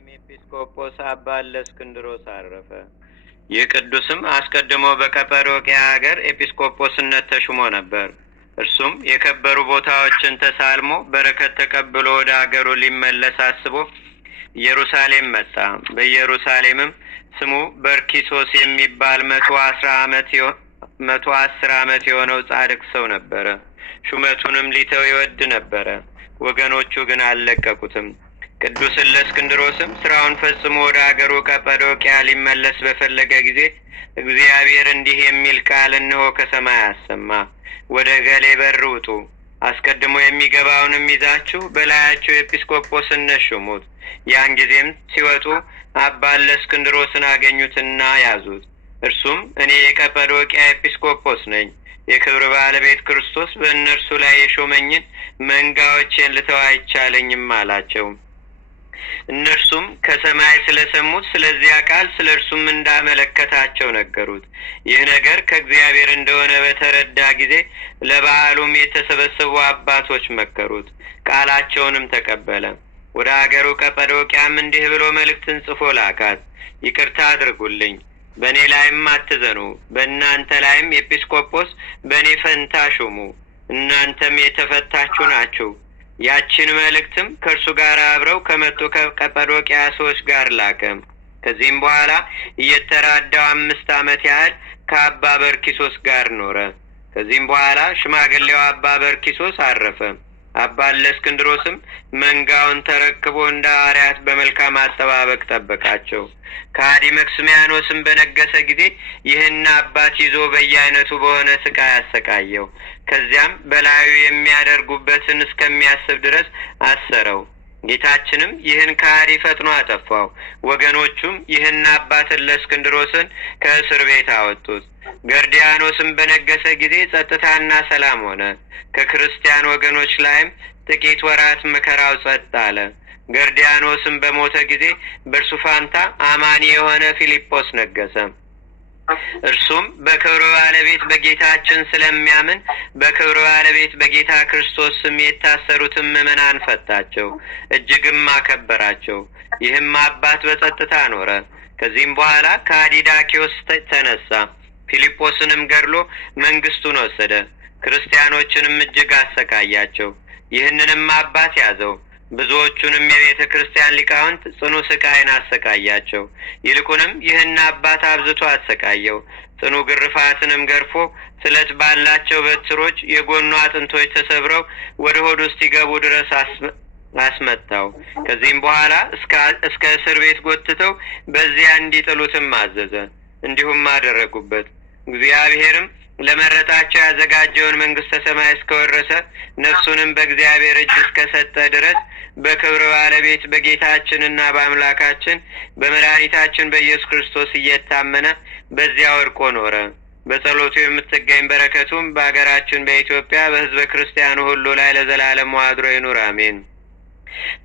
የኢየሩሳሌም ኤጲስቆጶስ አባ እለእስክንድሮስ አረፈ። ይህ ቅዱስም አስቀድሞ በቀጰዶቅያ ሀገር ኤጲስቆጶስነት ተሹሞ ነበር። እርሱም የከበሩ ቦታዎችን ተሳልሞ በረከት ተቀብሎ ወደ አገሩ ሊመለስ አስቦ ኢየሩሳሌም መጣ። በኢየሩሳሌምም ስሙ በርኪሶስ የሚባል 110 ዓመት የሆነው ጻድቅ ሰው ነበረ። ሹመቱንም ሊተው ይወድ ነበረ። ወገኖቹ ግን አልለቀቁትም። ቅዱስ እለእስክንድሮስም ስራውን ፈጽሞ ወደ አገሩ ቀጰዶቅያ ሊመለስ በፈለገ ጊዜ እግዚአብሔር እንዲህ የሚል ቃል እነሆ ከሰማይ አሰማ። ወደ ገሌ በር ውጡ፣ አስቀድሞ የሚገባውንም ይዛችሁ በላያቸው ኤጲስቆጶስነት ሹሙት። ያን ጊዜም ሲወጡ አባ እለእስክንድሮስን አገኙትና ያዙት። እርሱም እኔ የቀጰዶቅያ ኤጲስቆጶስ ነኝ፣ የክብር ባለቤት ክርስቶስ በእነርሱ ላይ የሾመኝን መንጋዎቼን ልተው አይቻለኝም አላቸው። እነርሱም ከሰማይ ስለሰሙት ስለዚያ ቃል ስለ እርሱም እንዳመለከታቸው ነገሩት። ይህ ነገር ከእግዚአብሔር እንደሆነ በተረዳ ጊዜ ለበዓሉም የተሰበሰቡ አባቶች መከሩት። ቃላቸውንም ተቀበለ። ወደ አገሩ ቀጰዶቅያም እንዲህ ብሎ መልእክትን ጽፎ ላካት። ይቅርታ አድርጉልኝ፣ በእኔ ላይም አትዘኑ፣ በእናንተ ላይም ኤጲስቆጶስ በእኔ ፈንታ ሹሙ፣ እናንተም የተፈታችሁ ናችሁ። ያችን መልእክትም ከእርሱ ጋር አብረው ከመጡ ከቀጰዶቅያ ሰዎች ጋር ላከ። ከዚህም በኋላ እየተራዳው 5 ዓመት ያህል ከአባ በርኪሶስ ጋር ኖረ። ከዚህም በኋላ ሽማግሌው አባ በርኪሶስ አረፈ። አባ እለእስክንድሮስም መንጋውን ተረክቦ እንደ ሐዋርያት በመልካም አጠባበቅ ጠበቃቸው። ከሃዲ መክስሚያኖስም በነገሰ ጊዜ ይህን አባት ይዞ በየአይነቱ በሆነ ስቃይ አሰቃየው። ከዚያም በላዩ የሚያደርጉበትን እስከሚያስብ ድረስ አሰረው። ጌታችንም ይህን ከሃዲ ፈጥኖ አጠፋው። ወገኖቹም ይህን አባት እለእስክንድሮስን ከእስር ቤት አወጡት። ገርዲያኖስም በነገሰ ጊዜ ጸጥታና ሰላም ሆነ። ከክርስቲያን ወገኖች ላይም ጥቂት ወራት መከራው ጸጥ አለ። ገርዲያኖስም በሞተ ጊዜ በእርሱ ፋንታ አማኒ የሆነ ፊልጶስ ነገሰ። እርሱም በክብር ባለቤት በጌታችን ስለሚያምን በክብር ባለቤት በጌታ ክርስቶስ ስም የታሰሩትን ምዕመናን ፈታቸው፣ እጅግም አከበራቸው። ይህም አባት በጸጥታ ኖረ። ከዚህም በኋላ ከሃዲ ዳክዮስ ተነሳ። ፊልጶስንም ገድሎ መንግስቱን ወሰደ። ክርስቲያኖችንም እጅግ አሰቃያቸው። ይህንንም አባት ያዘው። ብዙዎቹንም የቤተ ክርስቲያን ሊቃውንት ጽኑ ስቃይን አሰቃያቸው። ይልቁንም ይህን አባት አብዝቶ አሰቃየው። ጽኑ ግርፋትንም ገርፎ ስለት ባላቸው በትሮች የጎኑ አጥንቶች ተሰብረው ወደ ሆድ ውስጥ ይገቡ ድረስ አስመታው። ከዚህም በኋላ እስከ እስር ቤት ጎትተው በዚያ እንዲጥሉትም አዘዘ። እንዲሁም አደረጉበት። እግዚአብሔርም ለመረጣቸው ያዘጋጀውን መንግስተ ሰማይ እስከወረሰ ነፍሱንም በእግዚአብሔር እጅ እስከሰጠ ድረስ በክብር ባለቤት በጌታችንና በአምላካችን በመድኃኒታችን በኢየሱስ ክርስቶስ እየታመነ በዚያ ወድቆ ኖረ። በጸሎቱ የምትገኝ በረከቱም በአገራችን በኢትዮጵያ በሕዝበ ክርስቲያኑ ሁሉ ላይ ለዘላለም አድሮ ይኑር፣ አሜን።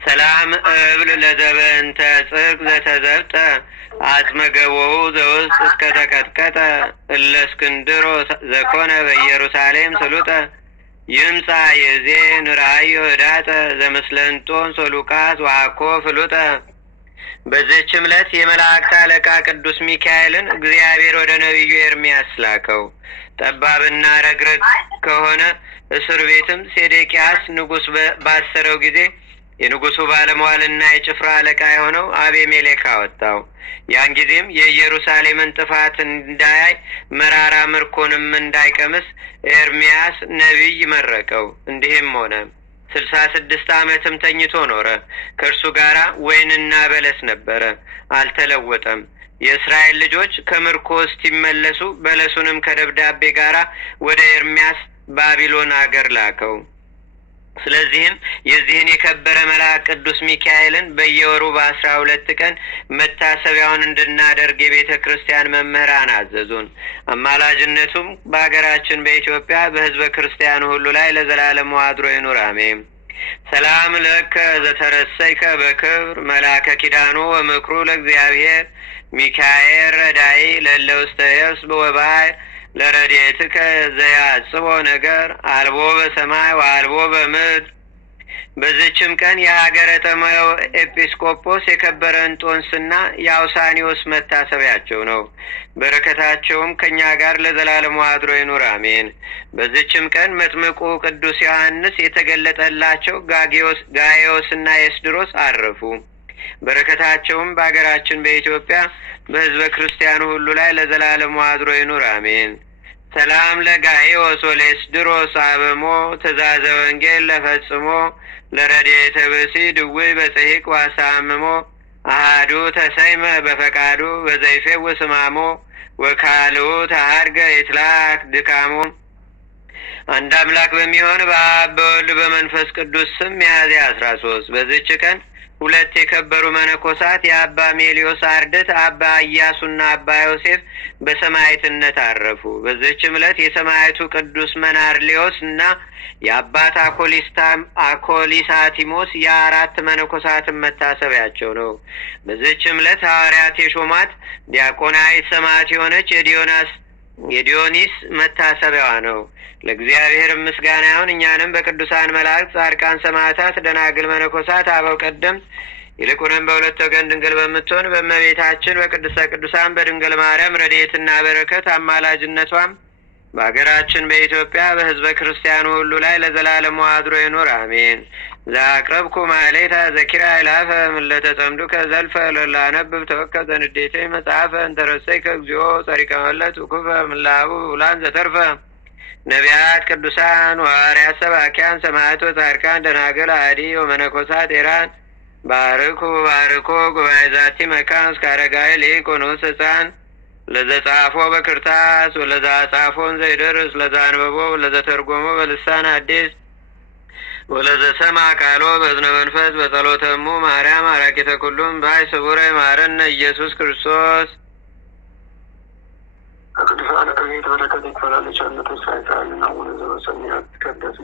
ሰላም እብል ለዘበንተ ጽድቅ ዘተዘብጠ አጽመ ገቦሁ ዘውስጥ እስከ ተቀጥቀጠ እለእስክንድሮስ ዘኮነ በኢየሩሳሌም ስሉጠ ይምጻ የዜ ንራዮ ህዳጠ ዘምስለንጦን ሶሉቃስ ዋኮ ፍሉጠ። በዚህችም ዕለት የመላእክት አለቃ ቅዱስ ሚካኤልን እግዚአብሔር ወደ ነቢዩ ኤርምያስ ላከው። ጠባብና ረግረግ ከሆነ እስር ቤትም ሴዴቅያስ ንጉሥ ባሰረው ጊዜ የንጉሱ ባለሟልና የጭፍራ አለቃ የሆነው አቤሜሌክ አወጣው። ያን ጊዜም የኢየሩሳሌምን ጥፋት እንዳያይ መራራ ምርኮንም እንዳይቀምስ ኤርምያስ ነቢይ መረቀው። እንዲህም ሆነ 66 ዓመትም ተኝቶ ኖረ። ከእርሱ ጋር ወይንና በለስ ነበረ፣ አልተለወጠም። የእስራኤል ልጆች ከምርኮ እስኪመለሱ በለሱንም ከደብዳቤ ጋር ወደ ኤርምያስ ባቢሎን አገር ላከው። ስለዚህም የዚህን የከበረ መልአክ ቅዱስ ሚካኤልን በየወሩ በ12 ቀን መታሰቢያውን እንድናደርግ የቤተ ክርስቲያን መምህራን አዘዙን። አማላጅነቱም በአገራችን በኢትዮጵያ በሕዝበ ክርስቲያኑ ሁሉ ላይ ለዘላለም አድሮ ይኑር፣ አሜን። ሰላም ለከ ዘተረሰይከ በክብር መልአከ ኪዳኑ ወምክሩ ለእግዚአብሔር ሚካኤል ረዳይ ለእለ ውስተ የብስ ወባሕር ለረድኤትከ ዘያጽቦ ነገር አልቦ በሰማይ ወአልቦ በምድር በዚችም ቀን የሀገረ ጠማው ኤጲስቆጶስ የከበረ እንጦንስና የአውሳኒዎስ መታሰቢያቸው ነው። በረከታቸውም ከእኛ ጋር ለዘላለሙ አድሮ ይኑር አሜን። በዚችም ቀን መጥምቁ ቅዱስ ዮሐንስ የተገለጠላቸው ጋይዮስና ኤስድሮስ አረፉ። በረከታቸውም በአገራችን በኢትዮጵያ በሕዝበ ክርስቲያኑ ሁሉ ላይ ለዘላለሙ አድሮ ይኑር አሜን። ሰላም ለጋይዮስ ወለኤስድሮስ አበሞ ትእዛዘ ወንጌል ለፈጽሞ ለረድኤተ ብእሲ ድውይ በጽሒቅ ዋሳምሞ አሃዱ ተሰይመ በፈቃዱ በዘይፌውስ ሕማሞ ወካልኡ ተሃርገ ይትላክ ድካሞ። አንድ አምላክ በሚሆን በአብ በወልድ በመንፈስ ቅዱስ ስም ሚያዝያ 13 በዚች ቀን ሁለት የከበሩ መነኮሳት የአባ ሜሊዮስ አርድእት አባ ኢያሱና አባ ዮሴፍ በሰማዕትነት አረፉ። በዚህችም ዕለት የሰማዕቱ ቅዱስ መናርሌዎስ እና የአባት አኮሊሳቲሞስ የአራት መነኮሳትን መታሰቢያቸው ነው። በዚህችም ዕለት ሐዋርያት የሾማት ዲያቆናዊት ሰማዕት የሆነች የዲዮኒስ መታሰቢያዋ ነው። ለእግዚአብሔር ምስጋና ይሁን። እኛንም በቅዱሳን መላእክት፣ ጻድቃን፣ ሰማዕታት፣ ደናግል፣ መነኮሳት፣ አበው ቀደምት ይልቁንም በሁለት ወገን ድንግል በምትሆን በእመቤታችን በቅድስተ ቅዱሳን በድንግል ማርያም ረድኤትና በረከት አማላጅነቷም በአገራችን በኢትዮጵያ በሕዝበ ክርስቲያኑ ሁሉ ላይ ለዘላለሙ አድሮ ይኑር አሜን። ዘአቅረብኩ ማሕሌተ ዘኪራ ይላፈ ምለተ ጸምዱከ ዘልፈ ለላነብብ ተወከብ ዘንዴቴ መጽሐፈ እንተረሰይከ እግዚኦ ጸሪቀ መለት ውኩፈ ምላቡ ውላን ዘተርፈ ነቢያት፣ ቅዱሳን፣ ሐዋርያት፣ ሰባኪያን፣ ሰማዕቶ፣ ጻድቃን፣ ደናግል፣ አዲ ወመነኮሳት ኤራን ባርኩ ባርኮ ጉባኤ ዛቲ መካን እስከ አረጋዊ ሊቅ ወንዑስ ሕፃን ለዘጻፎ በክርታስ ወለዛ ጻፎን ዘይደርስ ለዛ አንበቦ ወለዘተርጎሞ በልሳን አዲስ ወለዘሰማ ቃሎ በእዝነ መንፈስ በጸሎተሙ ማርያም አራቂተ ኩሉም ባይ ስቡረ ይማረነ ኢየሱስ ክርስቶስ። ከቅዱሳን ረድኤት በረከት ይክፈላል። ቸርነቱ ሳይሳልና ወደ ዘበሰማያት ይትቀደስ